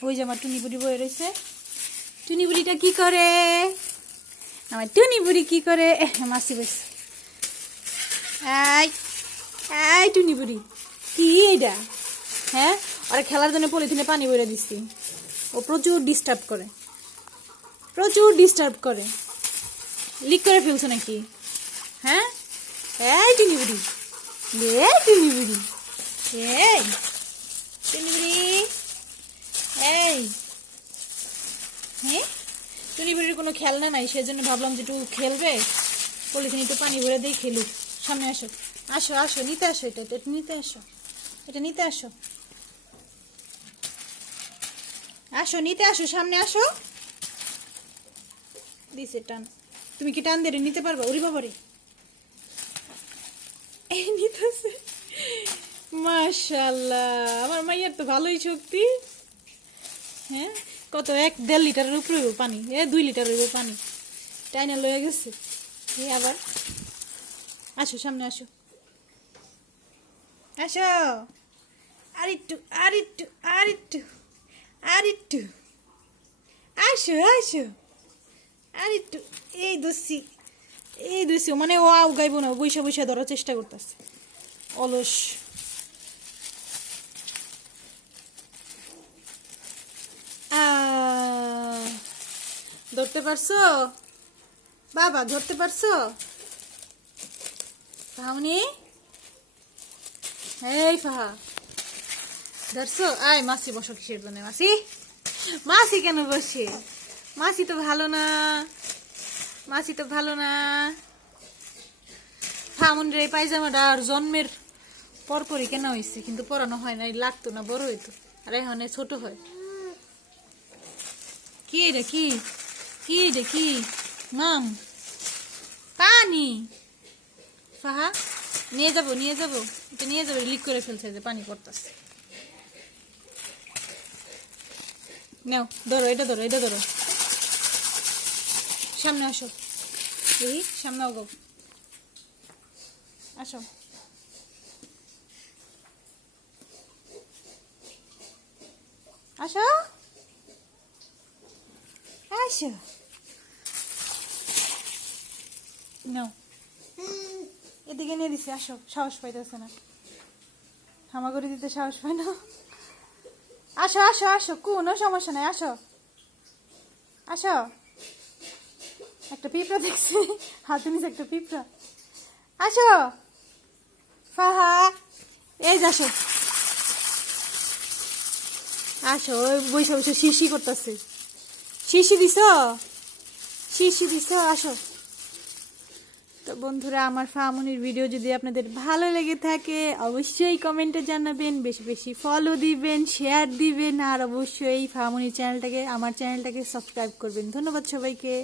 ওই যে আমার টুনি বুড়ি বয়ে রয়েছে। টুনি বুড়িটা কি করে? আমার টুনি বুড়ি কি করে? মাসি বসে। এই এই টুনি বুড়ি কি এটা? হ্যাঁ, ওরা খেলার জন্য পলিথিনে পানি বইরে দিচ্ছি। ও প্রচুর ডিস্টার্ব করে, প্রচুর ডিস্টার্ব করে। লিক করে ফেলছো নাকি? হ্যাঁ, এই টুনি বুড়ি, এই টুনি বুড়ি, এই টুনি বুড়ি, এই হ্যাঁ, টুনি বুড়ির কোনো খেলনা নাই, সেজন্য ভাবলাম যে একটু খেলবে, পলিথিনে একটু পানি ভরে দিয়ে খেলুক। সামনে আসো, আসো আসো, নিতে আসো, এটা এটা নিতে আসো, এটা নিতে আসো, আসো নিতে আসো, সামনে আসো। দিছে টান, তুমি কি টান দিয়ে নিতে পারবা? ওরে বাবারে, এই নিতেছে। মাশাআল্লাহ, আমার মাইয়ার তো ভালোই শক্তি। হ্যাঁ, কত 1-1.5 লিটারের উপরে হইব পানি, 2 লিটার হইব পানি, টাইনা লয়ে গেছে। এই আবার আসো, সামনে আসো, আসো, আরেকটু আরেকটু আরেকটু আরেকটু, আসো আসো, আরেকটু। এই দোষী, এই দোষী, মানে ও আউ গাইব না, বৈশা বৈশা ধরার চেষ্টা করতেছে, অলস। ধরতে পারছো বাবা? ধরতে পারছো? ফাহামনি, এই ফাহা, ধরছো? আয় মাসি বসো, কিসের জন্য মাসি? মাসি কেন বসে? মাসি তো ভালো না, মাসি তো ভালো না। ফাহামনির এই পায়জামাটা আর জন্মের পরপরই কেনা হয়েছে, কিন্তু পরানো হয় না, লাগতো না, বড় হইতো, আর এখন ছোট হয়। কি রে কি, কি রে কি? মাম পানি, ফাহা নিয়ে যাবো, নিয়ে যাবো, এটা নিয়ে যাবো, লিক করে ফেলছে, যে পানি পড়তেছে। নাও ধরো, এটা ধরো, এটা ধরো, সামনে আসো, এই সামনে গো, আসো, আসো আসো, নাও এদিকে নিয়ে দিছি, আসো। সাহস পাইতেছে না, হামাগুড়ি দিতে সাহস পায় না। আসো আসো আসো, কোনো সমস্যা নাই, আসো আসো। একটা পিঁপড়া দেখছি, হাতে নিচে একটা পিঁপড়া। আসো ফাহা, এই যে আসো, আসো। ওই বৈশা বৈশা শিশি করতেছে, শিশি দিছ, শিশি দিছ, আসো। তো বন্ধুরা, আমার ফাহামনির ভিডিও যদি আপনাদের ভালো লেগে থাকে অবশ্যই কমেন্টে জানাবেন, বেশি বেশি ফলো দিবেন, শেয়ার দিবেন, আর অবশ্যই ফাহামনির চ্যানেলটাকে, আমার চ্যানেলটাকে সাবস্ক্রাইব করবেন। ধন্যবাদ সবাইকে।